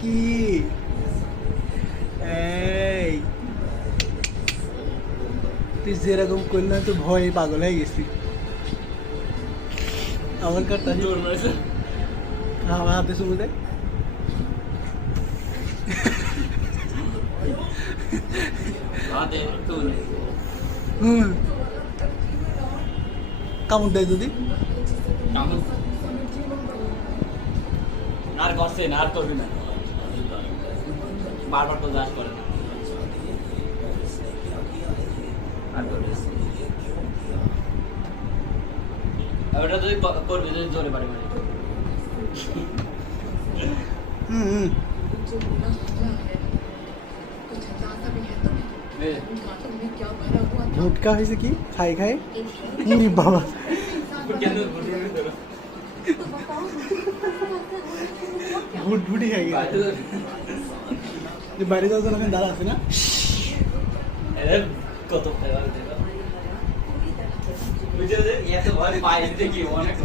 কি এই তুই যেরকম করলে তো ভয়ে পাগল হয়ে গেছি আমার কাটটা আমার হাতে শুরু দেয় কামড় দেয় যদি আর করছে না আর করবি না বারবার তো দাস করে না আর করবি না ওটা যদি করবি যদি জোরে বাড়ি মারি ভুটকা হয়েছে কি খাই খাই বাবা ভুটভুটি খাই গেছে বাইরে যাওয়ার জন্য দাঁড়া আছে না কত বুঝে এত ভয় পাই দেখি অনেক